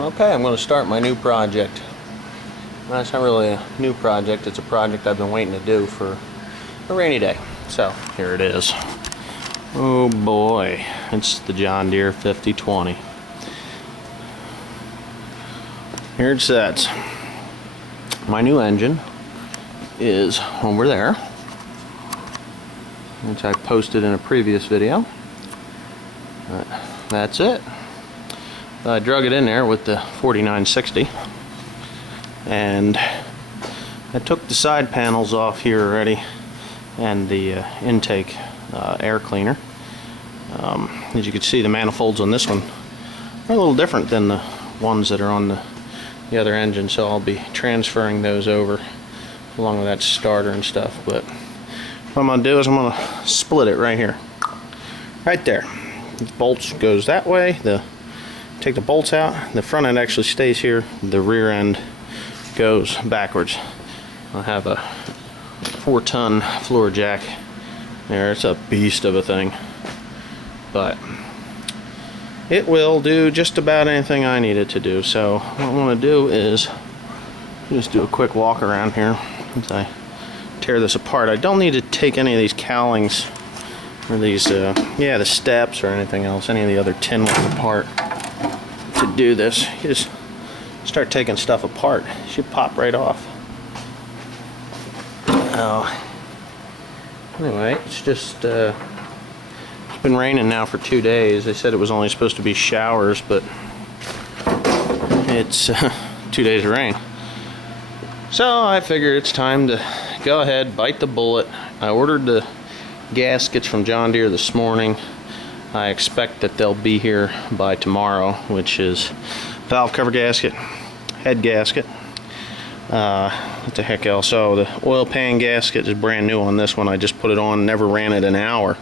Okay, I'm going to start my new project. Well, it's not really a new project, it's a project I've been waiting to do for a rainy day. So, here it is. Oh boy, it's the John Deere 5020. Here it sits. My new engine is over there, which I posted in a previous video. That's it. I drug it in there with the 4960, and I took the side panels off here already and the intake air cleaner. As you can see, the manifolds on this one are a little different than the ones that are on the other engine, so I'll be transferring those over along with that starter and stuff. But what I'm going to do is I'm going to split it right here, right there. The bolts goes that way. Take the bolts out. The front end actually stays here. The rear end goes backwards. I have a 4-ton floor jack there. It's a beast of a thing, but it will do just about anything I need it to do. So what I want to do is just do a quick walk around here as I tear this apart. I don't need to take any of these cowlings or these the steps or anything else, any of the other tin ones apart to do this. You just start taking stuff apart, it should pop right off. Anyway, it's just it's been raining now for 2 days. They said it was only supposed to be showers, but it's 2 days of rain. So I figure it's time to go ahead, bite the bullet. I ordered the gaskets from John Deere this morning. I expect that they'll be here by tomorrow, which is valve cover gasket, head gasket, what the heck else? So the oil pan gasket is brand new on this one. I just put it on, never ran it an hour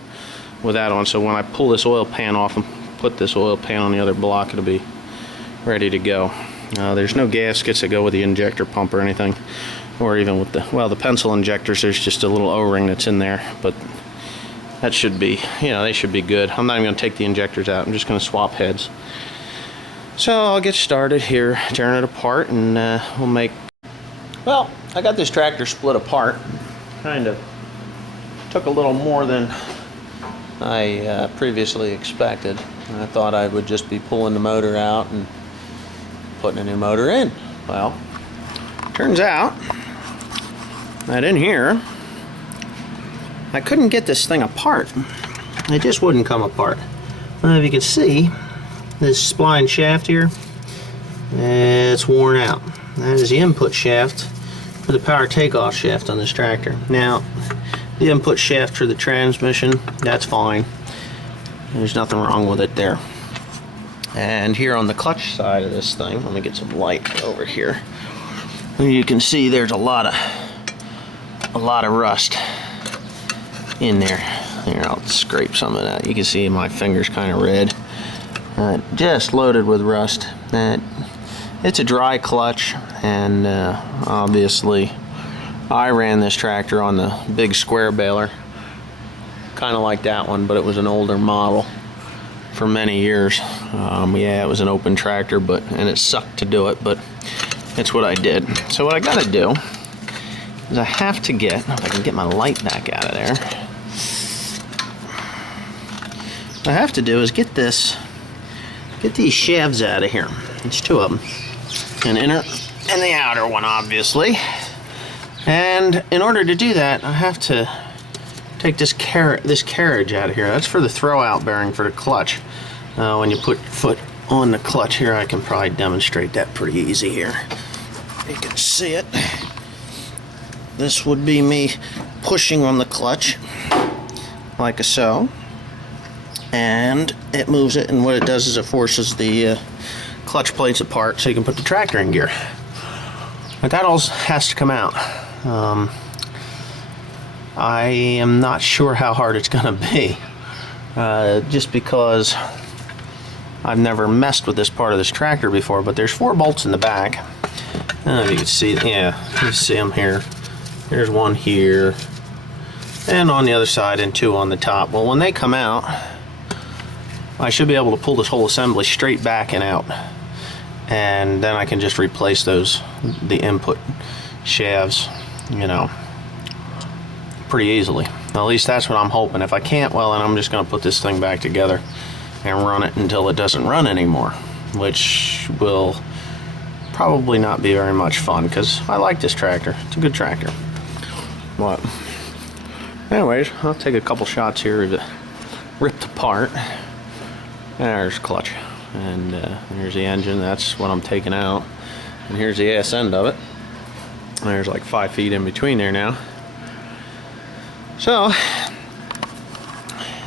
with that on, so when I pull this oil pan off and put this oil pan on the other block, it'll be ready to go. There's no gaskets that go with the injector pump or anything, or even with the pencil injectors. There's just a little O-ring that's in there, but that should be, they should be good. I'm not even going to take the injectors out. I'm just going to swap heads. So I'll get started here, tearing it apart, and we'll make... Well, I got this tractor split apart. Kind of took a little more than I previously expected. I thought I would just be pulling the motor out and putting a new motor in. Well, turns out that in here I couldn't get this thing apart. It just wouldn't come apart. Well, if you can see, this spline shaft here, it's worn out. That is the input shaft for the power takeoff shaft on this tractor. Now, the input shaft for the transmission, that's fine. There's nothing wrong with it there. And here on the clutch side of this thing, let me get some light over here. You can see there's a lot of rust in there. Here, I'll scrape some of that. You can see my fingers kind of red. Just loaded with rust. It's a dry clutch, and obviously I ran this tractor on the big square baler, kind of like that one, but it was an older model for many years. Yeah, it was an open tractor, and it sucked to do it, but it's what I did. So what I gotta do is I have to get, if I can get my light back out of there, what I have to do is get these shafts out of here. There's two of them, an inner and the outer one, obviously. And in order to do that, I have to take this carriage out of here. That's for the throwout bearing for the clutch. When you put your foot on the clutch here, I can probably demonstrate that pretty easy here. You can see it. This would be me pushing on the clutch like so, and it moves it, and what it does is it forces the clutch plates apart so you can put the tractor in gear. But that all has to come out. I am not sure how hard it's gonna be, just because I've never messed with this part of this tractor before. But there's 4 bolts in the back. I don't know if you can see, yeah, you see them here. There's one here, and on the other side, and 2 on the top. Well, when they come out, I should be able to pull this whole assembly straight back and out. and then I can just replace the input shafts, you know, pretty easily. At least that's what I'm hoping. If I can't, well, then I'm just going to put this thing back together and run it until it doesn't run anymore, which will probably not be very much fun because I like this tractor. It's a good tractor. But anyways, I'll take a couple shots here to rip apart. There's clutch, and here's the engine. That's what I'm taking out, and here's the ass end of it. There's like 5 feet in between there now. So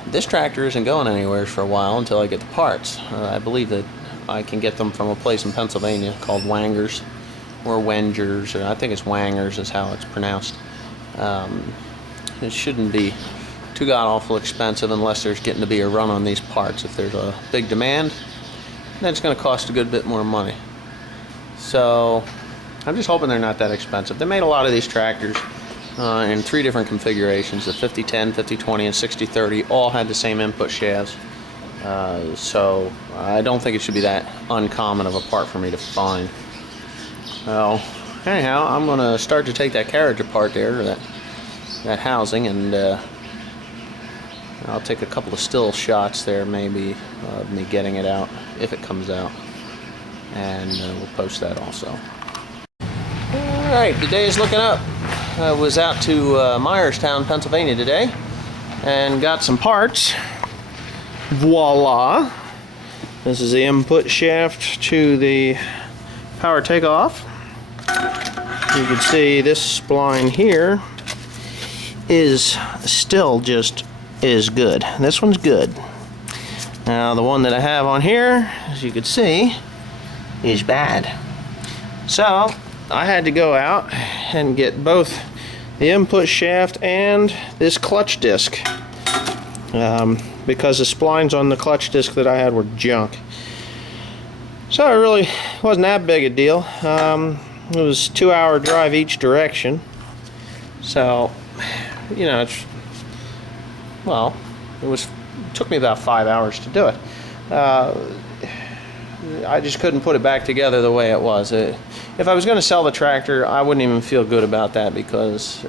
this tractor isn't going anywhere for a while until I get the parts. I believe that I can get them from a place in Pennsylvania called Wangers or Wengers, or I think it's Wangers is how it's pronounced. It shouldn't be too god-awful expensive unless there's getting to be a run on these parts. If there's a big demand, then it's going to cost a good bit more money. So I'm just hoping they're not that expensive. They made a lot of these tractors in 3 different configurations. The 5010, 5020, and 6030 all had the same input shafts. So I don't think it should be that uncommon of a part for me to find. Well, anyhow, I'm going to start to take that carriage apart there, or that housing, and I'll take a couple of still shots there maybe of me getting it out if it comes out, and we'll post that also. Alright, the day is looking up. I was out to Myerstown, Pennsylvania today and got some parts. Voila! This is the input shaft to the power takeoff. You can see this spline here is still just as good. This one's good. Now the one that I have on here, as you can see, is bad. So I had to go out and get both the input shaft and this clutch disc because the splines on the clutch disc that I had were junk. So it really wasn't that big a deal. It was a 2-hour drive each direction. So, you know, it took me about 5 hours to do it. I just couldn't put it back together the way it was. If I was going to sell the tractor, I wouldn't even feel good about that because,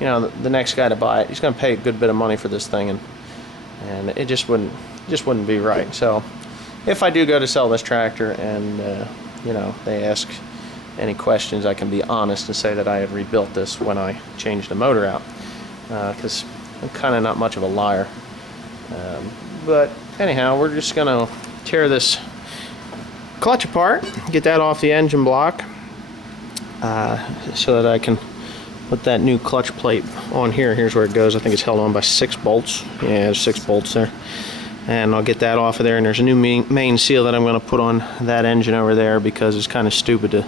you know, the next guy to buy it, he's going to pay a good bit of money for this thing, and it just wouldn't be right. So, if I do go to sell this tractor, and you know, they ask any questions, I can be honest and say that I have rebuilt this when I changed the motor out, because I'm kind of not much of a liar. But anyhow, we're just going to tear this clutch apart, get that off the engine block, so that I can put that new clutch plate on here. Here's where it goes. I think it's held on by 6 bolts. Yeah, there's 6 bolts there. And I'll get that off of there, and there's a new main seal that I'm going to put on that engine over there because it's kind of stupid to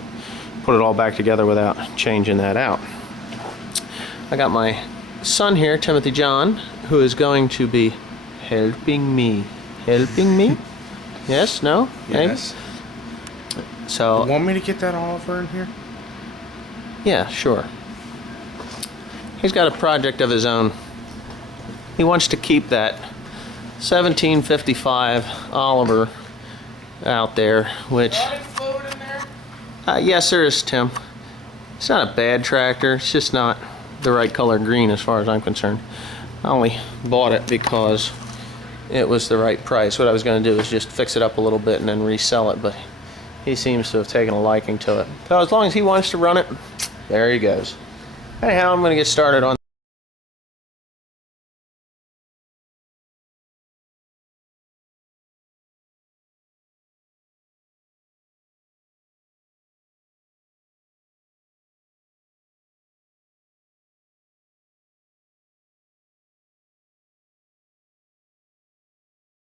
put it all back together without changing that out. I got my son here, Timothy John, who is going to be helping me. Helping me? Yes? No? Yes. Maybe? So, you want me to get that all over in here? Yeah, sure. He's got a project of his own. He wants to keep that 1755 Oliver out there, which... yes, there is, Tim. It's not a bad tractor. It's just not the right color green as far as I'm concerned. I only bought it because it was the right price. What I was going to do is just fix it up a little bit and then resell it, but he seems to have taken a liking to it. So as long as he wants to run it, there he goes. Anyhow, I'm going to get started on